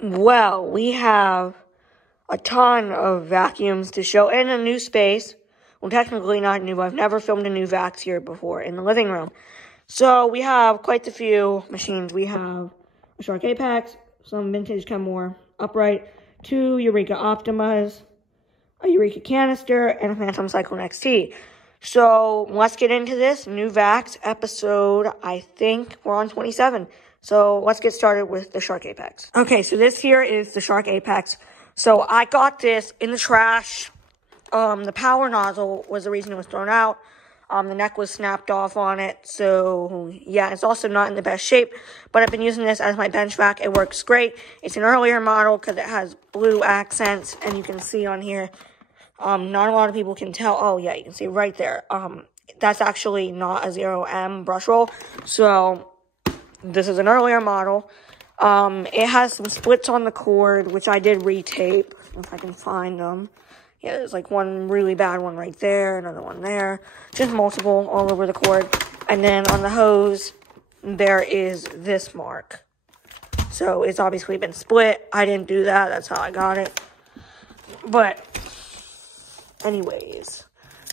Well, we have a ton of vacuums to show in a new space. Well, technically not new. I've never filmed a new Vacs here before in the living room. So we have quite a few machines. We have a Shark Apex, some vintage Kenmore upright, 2 Eureka Optimas, a Eureka Canister, and a Phantom Cyclone XT. So let's get into this new Vacs episode. I think we're on 27. So let's get started with the Shark Apex. Okay, so this here is the Shark Apex. So I got this in the trash. The power nozzle was the reason it was thrown out. The neck was snapped off on it. So yeah, it's also not in the best shape. But I've been using this as my bench vac. It works great. It's an earlier model because it has blue accents. And you can see on here, not a lot of people can tell. Oh yeah, you can see right there. That's actually not a 0M brush roll. So this is an earlier model. It has some splits on the cord, which I did retape, if I can find them. Yeah, there's like one really bad one right there, another one there. Just multiple all over the cord. And then on the hose, there is this mark. So it's obviously been split. I didn't do that. That's how I got it. But anyways,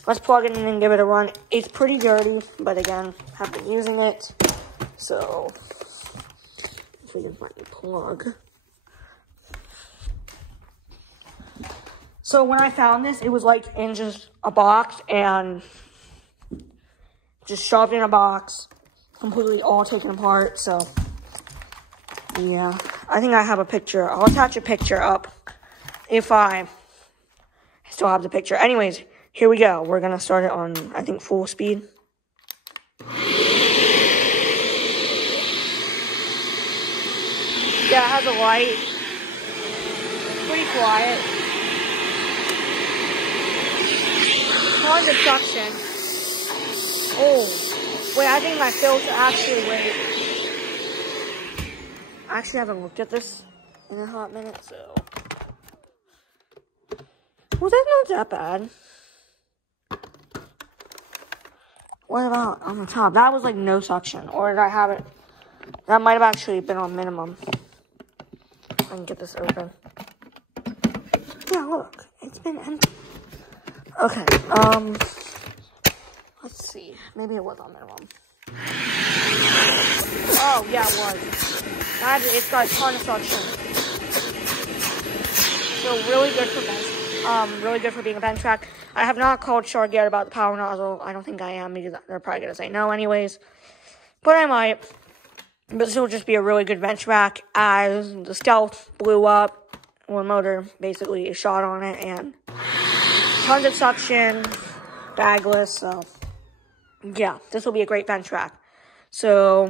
let's plug it in and give it a run. It's pretty dirty, but again, have been using it. So if we can find the plug. So when I found this, it was like in just a box and just shoved in a box, completely all taken apart. So yeah, I think I have a picture. I'll attach a picture up if I still have the picture. Anyways, here we go. We're gonna start it on, I think, full speed. Yeah, it has a light. It's pretty quiet. Tons of suction. Oh, wait, I think my filter actually, wait. I actually haven't looked at this in a hot minute, so. Well, that's not that bad. What about on the top? That was like no suction. Or did I have it? That might have actually been on minimum. I can get this open. Yeah, look. It's been empty. Okay, let's see. Maybe it was on minimum. Oh, yeah, it was. It's got a ton of suction. So really good for bench. Really good for being a bench vac. I have not called Shark yet about the power nozzle. I don't think I am because they're probably gonna say no anyways. But I might. But this will just be a really good bench vac as the Stealth blew up. One motor basically is shot on it and tons of suction, bagless, so yeah, this will be a great bench vac. So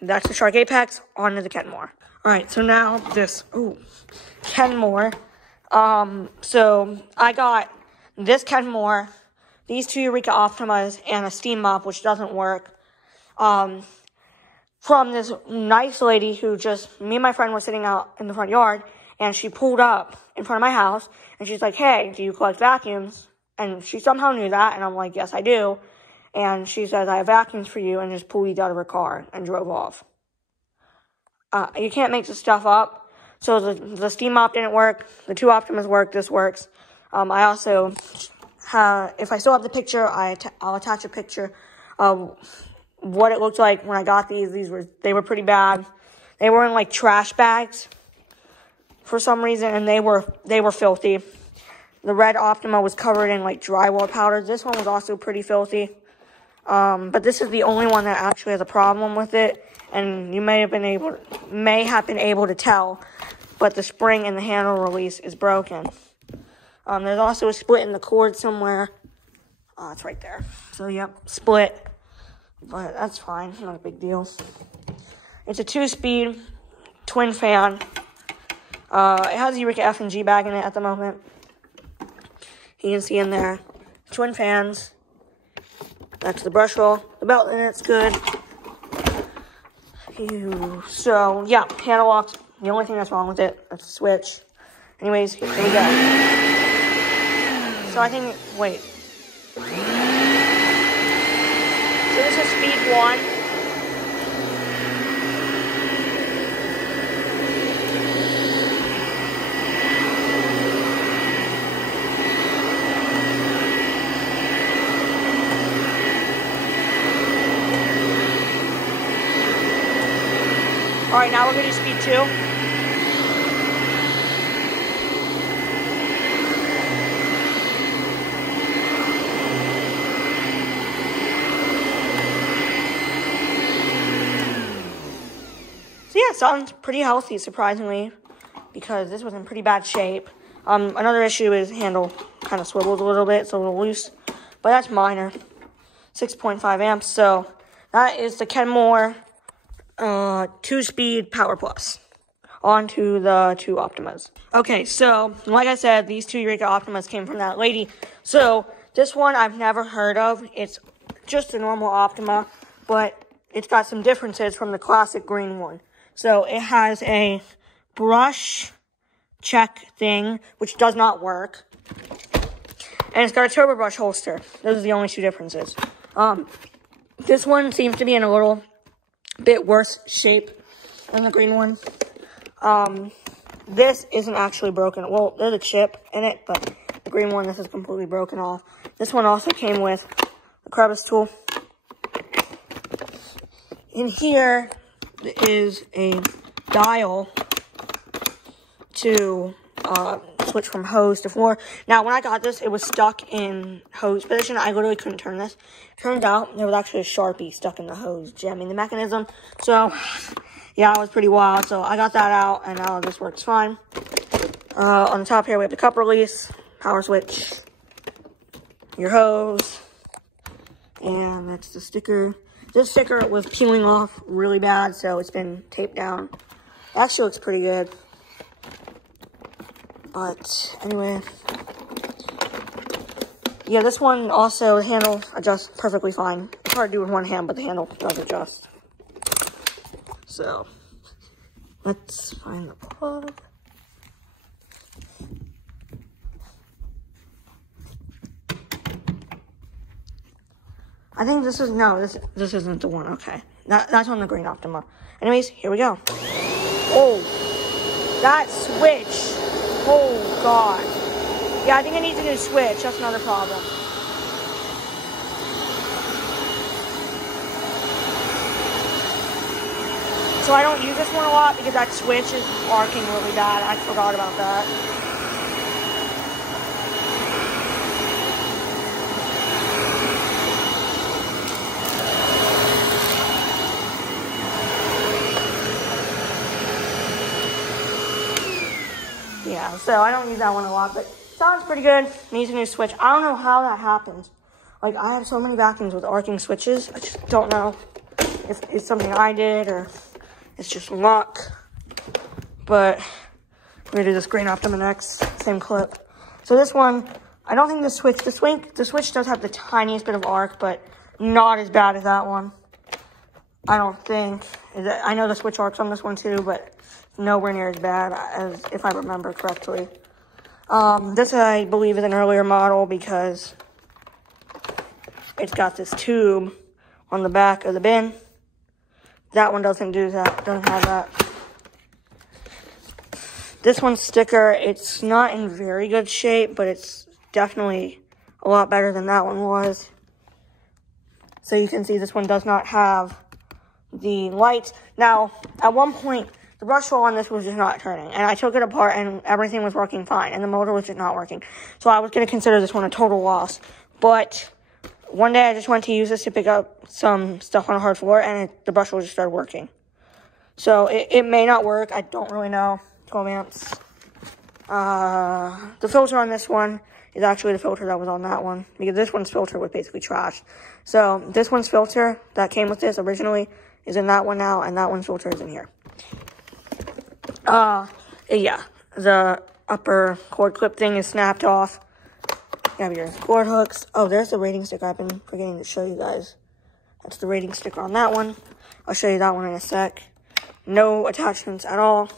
that's the Shark Apex, on to the Kenmore. Alright, so now this, Kenmore. So I got this Kenmore, these 2 Eureka Optimas, and a steam mop, which doesn't work, from this nice lady who me and my friend were sitting out in the front yard, and she pulled up in front of my house, and she's like, hey, do you collect vacuums? And she somehow knew that, and I'm like, yes, I do. And she says, I have vacuums for you, and just pulled these out of her car and drove off. You can't make this stuff up. So the steam mop didn't work. The 2 Optimas work. This works. I also have, if I still have the picture, I'll attach a picture of what it looked like when I got these. They were pretty bad. They were in like trash bags for some reason, and they were filthy. The red Optima was covered in like drywall powder. This one was also pretty filthy. But this is the only one that actually has a problem with it, and you may have been able to tell, but the spring and the handle release is broken. There's also a split in the cord somewhere. It's right there. So yep, split. But that's fine, not a big deal. It's a 2-speed twin fan. It has a Eureka F and G bag in it at the moment. You can see in there, twin fans. That's the brush roll. The belt in it's good. So yeah, handle locks. The only thing that's wrong with it, that's the switch. Anyways, here we go. So I think, wait. So this is speed 1. too. So yeah, it sounds pretty healthy, surprisingly, because this was in pretty bad shape. Another issue is handle kind of swivels a little bit, it's a little loose, but that's minor. 6.5 amps, so that is the Kenmore 2-speed Power Plus onto the two Optimas. Okay, so like I said, these two Eureka Optimas came from that lady. So this one I've never heard of. It's just a normal Optima, but it's got some differences from the classic green one. So it has a brush check thing, which does not work. And it's got a turbo brush holster. Those are the only two differences. This one seems to be in a little bit worse shape than the green one. This isn't actually broken. Well, there's a chip in it, but the green one, this is completely broken off. This one also came with a crevice tool. In here is a dial to switch from hose to floor. Now, when I got this, it was stuck in hose position. I literally couldn't turn this. Turned out there was actually a Sharpie stuck in the hose, jamming the mechanism. So, yeah, it was pretty wild. So I got that out, and now this works fine. On the top here, we have the cup release, power switch, your hose, and that's the sticker. This sticker was peeling off really bad, so it's been taped down. It actually looks pretty good. But anyway, yeah, this one also, the handle adjusts perfectly fine. It's hard to do with one hand, but the handle does adjust. So, let's find the plug. I think this is, no, this isn't the one, okay. That's on the green Optima. Anyways, here we go. Oh, that switch. Oh, God. Yeah, I think I need a new switch. That's another problem. So I don't use this one a lot because that switch is arcing really bad. I forgot about that. Yeah, so I don't use that one a lot, but sounds pretty good. Needs a new switch. I don't know how that happens. Like, I have so many vacuums with arcing switches. I just don't know if it's something I did or it's just luck. But we're gonna do this green Optima next. Same clip. So this one, I don't think the switch does have the tiniest bit of arc, but not as bad as that one. I don't think. I know the switch arcs on this one too, but nowhere near as bad as if I remember correctly. This I believe is an earlier model because it's got this tube on the back of the bin. That one doesn't do that, doesn't have that. This one's sticker, it's not in very good shape, but it's definitely a lot better than that one was. So you can see this one does not have the lights. Now, at one point, the brush roll on this was just not turning, and I took it apart, and everything was working fine, and the motor was just not working. So I was going to consider this one a total loss. But one day I just went to use this to pick up some stuff on a hard floor, and the brush roll just started working. So it may not work. I don't really know. 12 amps. The filter on this one is actually the filter that was on that one, because this one's filter was basically trashed. So this one's filter that came with this originally is in that one now, and that one's filter is in here. Yeah, the upper cord clip thing is snapped off. You have your cord hooks. Oh, there's the rating sticker. I've been forgetting to show you guys. That's the rating sticker on that one. I'll show you that one in a sec. No attachments at all.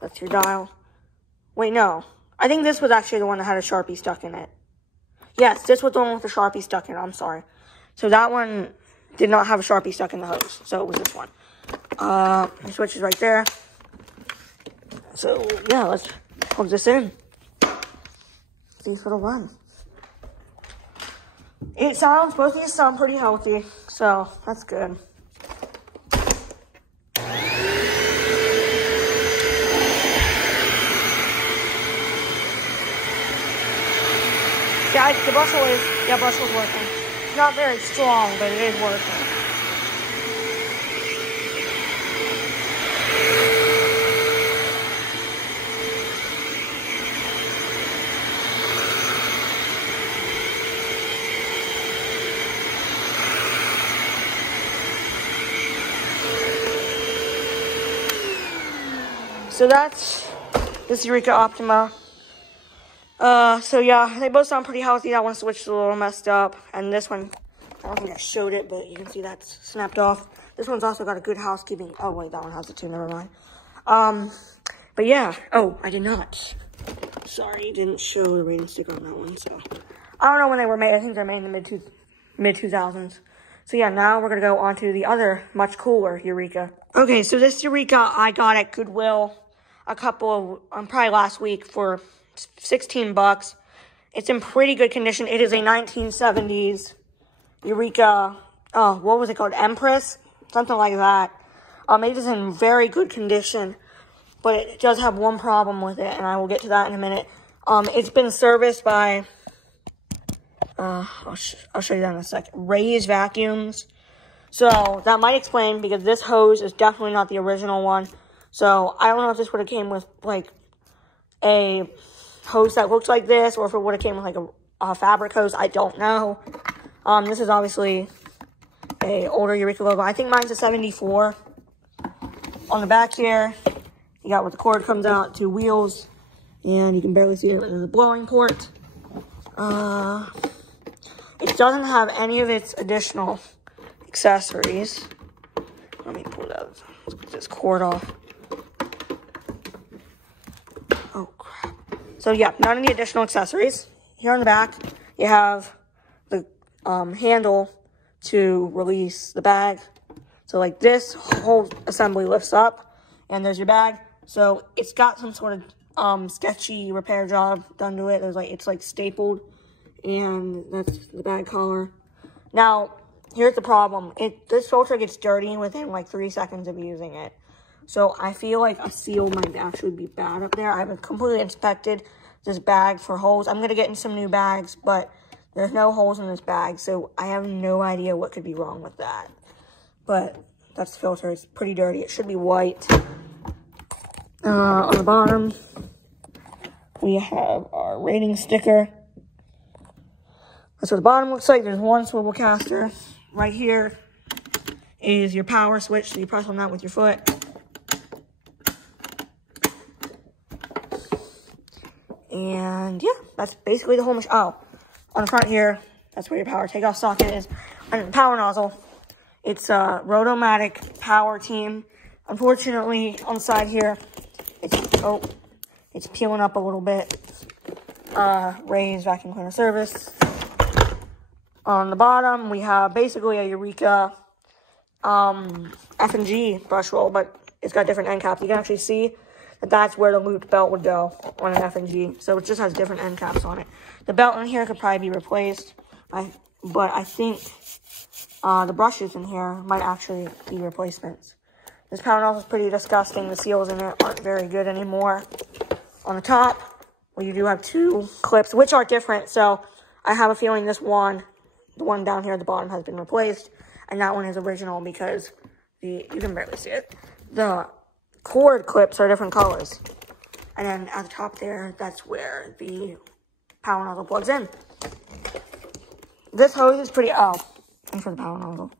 That's your dial. Wait, no. I think this was actually the one that had a Sharpie stuck in it. Yes, this was the one with the Sharpie stuck in it. I'm sorry. So that one did not have a Sharpie stuck in the hose. So it was this one. The switch is right there. So, yeah, let's plug this in. See if it'll run. Both of these sound pretty healthy, so that's good. the brush was working. It's not very strong, but it is working. So that's this Eureka Optima. So yeah, they both sound pretty healthy. That one switched a little messed up. And this one, I don't think I showed it, but you can see that's snapped off. This one's also got a good housekeeping. Oh wait, that one has it too, never mind. But yeah, oh, I did not. Sorry, didn't show the rating sticker on that one, so. I don't know when they were made. I think they're made in the mid-2000s. So yeah, now we're gonna go on to the other, much cooler Eureka. Okay, so this Eureka I got at Goodwill probably last week for 16 bucks. It's in pretty good condition. It is a 1970s Eureka, what was it called? Empress? Something like that. It is in very good condition, but it does have one problem with it, and I will get to that in a minute. It's been serviced by, I'll show you that in a second. Rays vacuums. So that might explain, because this hose is definitely not the original one. So I don't know if this would have came with like a hose that looks like this, or if it would have came with like a fabric hose. I don't know. This is obviously a older Eureka logo. I think mine's a 74. On the back here, you got where the cord comes out, 2 wheels, and you can barely see it. There's a blowing port. It doesn't have any of its additional accessories. Let me pull that. Let's put this cord off. Oh crap. So yeah, none of the additional accessories. Here on the back, you have the handle to release the bag. So like this whole assembly lifts up, and there's your bag. So it's got some sort of sketchy repair job done to it. It's like stapled, and that's the bag collar. Now, here's the problem. This filter gets dirty within like 3 seconds of using it. So I feel like a seal might actually be bad up there. I haven't completely inspected this bag for holes. I'm going to get in some new bags, but there's no holes in this bag. So I have no idea what could be wrong with that. But that's the filter. It's pretty dirty. It should be white. On the bottom, we have our rating sticker. That's what the bottom looks like. There's one swivel caster. Right here is your power switch, so you press on that with your foot. And yeah, that's basically the whole machine. Oh, on the front here, that's where your power takeoff socket is. And the power nozzle, it's a Rotomatic Power Team. Unfortunately, on the side here, it's peeling up a little bit. Rays vacuum cleaner service. On the bottom, we have basically a Eureka F&G brush roll, but it's got different end caps. You can actually see that that's where the looped belt would go on an F&G. So it just has different end caps on it. The belt in here could probably be replaced, but I think the brushes in here might actually be replacements. This power nozzle is pretty disgusting. The seals in it aren't very good anymore. On the top, well, you do have 2 clips, which are different. So I have a feeling this one, the one down here at the bottom, has been replaced, and that one is original because you can barely see it. The cord clips are different colors. And then at the top there, that's where the power nozzle plugs in. This hose is pretty, and for the power nozzle.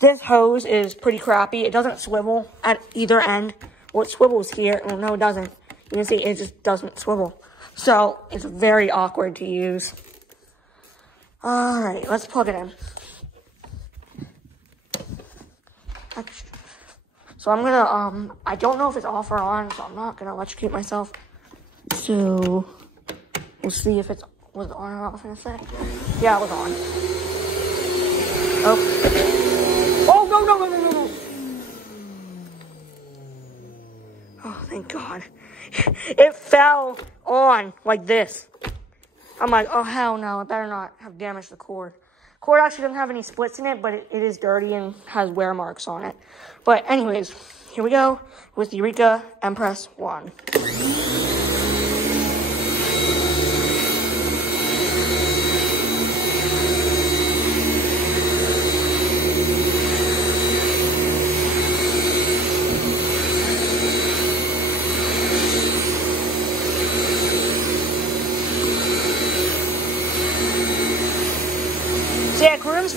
This hose is pretty crappy. It doesn't swivel at either end. Well, it swivels here. Well, no, it doesn't. You can see it just doesn't swivel. So it's very awkward to use. Alright, let's plug it in. So I'm gonna, I don't know if it's off or on, so I'm not gonna electrocute myself. So we'll see if it was on or off in a sec. Yeah, it was on. Oh, no. Oh, thank God. It fell on like this. I'm like, oh, hell no, I better not have damaged the cord. Cord actually doesn't have any splits in it, but it is dirty and has wear marks on it. But anyways, here we go with the Eureka Empress 1.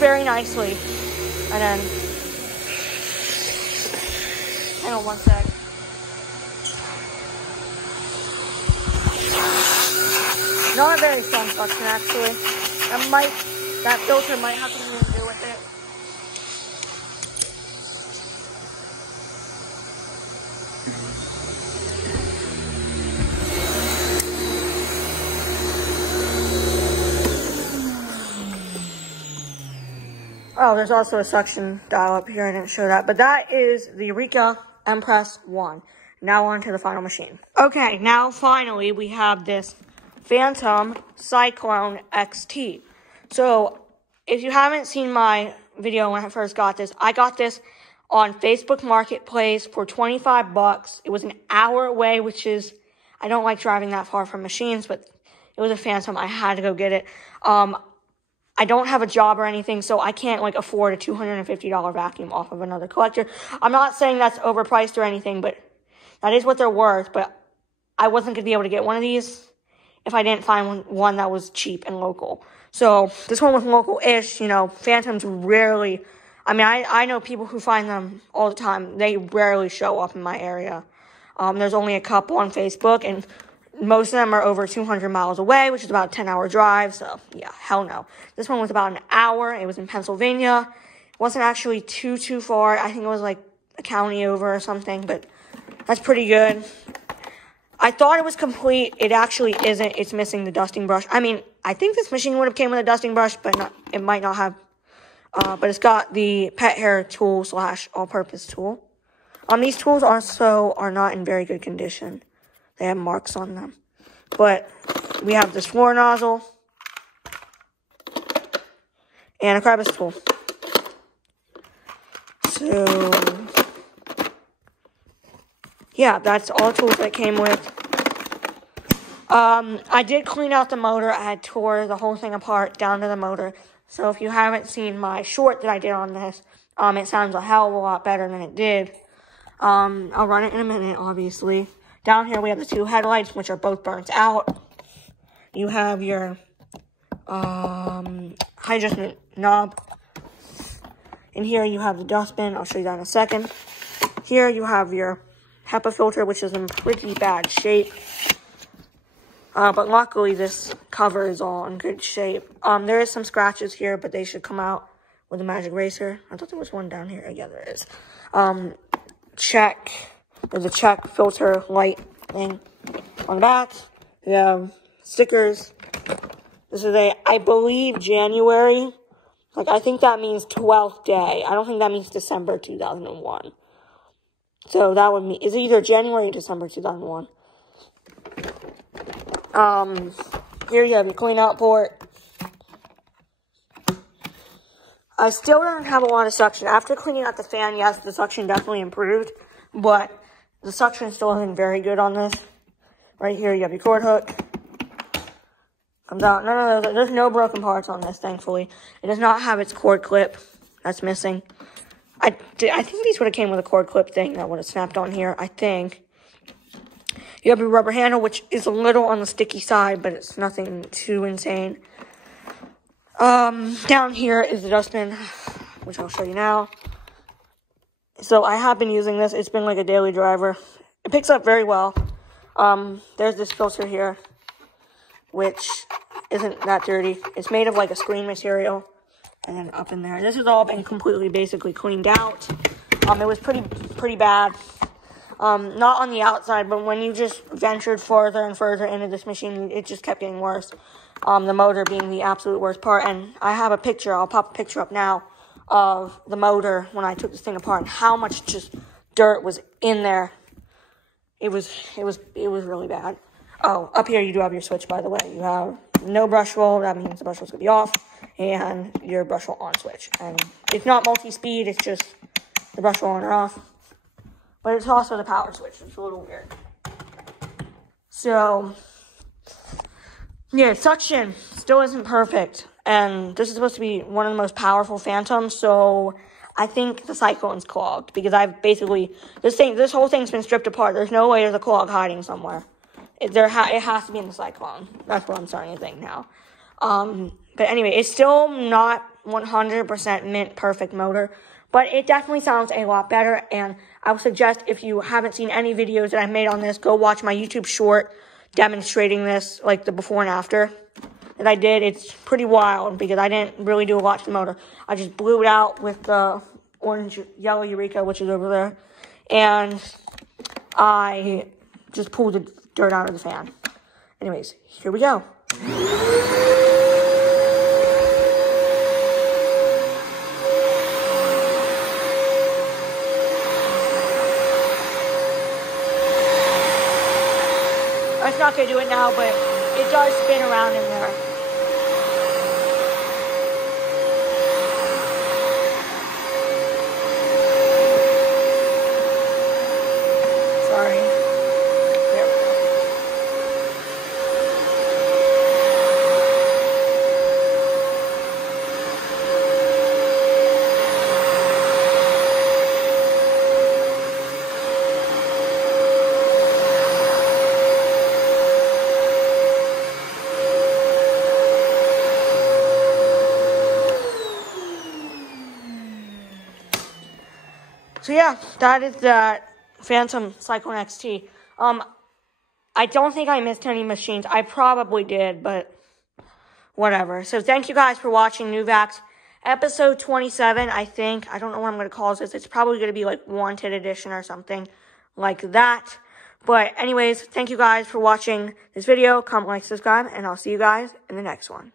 very nicely. And then, hang on one sec. Not a very strong suction, actually. That filter might have something to do with it. Oh, there's also a suction dial up here. I didn't show that. But that is the Eureka Empress 1. Now on to the final machine. Okay, now finally we have this Phantom Cyclone XT. So, if you haven't seen my video when I first got this, I got this on Facebook Marketplace for $25. It was an hour away, which is, I don't like driving that far from machines, but it was a Phantom. I had to go get it. I don't have a job or anything, so I can't, afford a $250 vacuum off of another collector. I'm not saying that's overpriced or anything, but that is what they're worth. But I wasn't going to be able to get one of these if I didn't find one that was cheap and local. So this one was local-ish. Phantoms rarely, I know people who find them all the time. They rarely show up in my area. There's only a couple on Facebook, and most of them are over 200 miles away, which is about a 10-hour drive. So, yeah, hell no. This one was about an hour. It was in Pennsylvania. It wasn't actually too far. I think it was a county over or something, but that's pretty good. I thought it was complete. It actually isn't. It's missing the dusting brush. I think this machine would have came with a dusting brush, but it might not have. But it's got the pet hair tool / all-purpose tool. These tools also are not in very good condition. They have marks on them. But we have this floor nozzle and a crevice tool. So, yeah, that's all the tools that it came with. I did clean out the motor. I had tore the whole thing apart down to the motor. So if you haven't seen my short that I did on this, it sounds a hell of a lot better than it did. I'll run it in a minute, obviously. Down here we have the two headlights, which are both burnt out. You have your hydrant knob. In here you have the dustbin. I'll show you that in a second. Here you have your HEPA filter, which is in pretty bad shape. But luckily this cover is all in good shape. There is some scratches here, but they should come out with a magic eraser. I thought there was one down here. Yeah, there is. There's a check filter light thing on the back. We have stickers. This is I believe, January. I think that means 12th day. I don't think that means December 2001. So that would mean, it's either January or December 2001. Here you have your clean out port. I still don't have a lot of suction. After cleaning out the fan, yes, the suction definitely improved, but the suction still isn't very good on this. Right here, you have your cord hook. Comes out. None of those. There's no broken parts on this, thankfully. It does not have its cord clip. That's missing. I think these would have came with a cord clip thing that would have snapped on here, I think. You have your rubber handle, which is a little on the sticky side, but it's nothing too insane. Down here is the dustbin, which I'll show you now. So I have been using this. It's been like a daily driver. It picks up very well. There's this filter here, which isn't that dirty. It's made of a screen material. And then up in there. This has all been completely basically cleaned out. It was pretty bad. Not on the outside, but when you just ventured further and further into this machine, it just kept getting worse. The motor being the absolute worst part. And I have a picture, I'll pop a picture up now, of the motor when I took this thing apart and how much just dirt was in there. It was really bad. Oh, up here you do have your switch, by the way. You have no brush roll, that means the brush roll's gonna be off, and your brush roll on switch. And it's not multi-speed, it's just the brush roll on or off. But it's also the power switch. It's a little weird. So, yeah, suction still isn't perfect. And this is supposed to be one of the most powerful Phantoms. So, I think the Cyclone's clogged. Because I've basically, this whole thing's been stripped apart. There's no way there's a clog hiding somewhere. It has to be in the Cyclone. That's what I'm starting to think now. But anyway, it's still not 100% mint perfect motor, but it definitely sounds a lot better. And I would suggest, if you haven't seen any videos that I've made on this, go watch my YouTube short demonstrating this, like the before and after that I did. It's pretty wild because I didn't really do a lot to the motor. I just blew it out with the yellow Eureka, which is over there, and I just pulled the dirt out of the fan. Anyways, here we go. It's not going to do it now, but it does spin around in there. Sorry. There we go. So yeah, that is that Phantom Cyclone XT. I don't think I missed any machines. I probably did, but whatever. So thank you guys for watching New Vacs episode 27, I think. I don't know what I'm going to call this. It's probably going to be like Wanted Edition or something like that. But anyways, thank you guys for watching this video. Comment, like, subscribe, and I'll see you guys in the next one.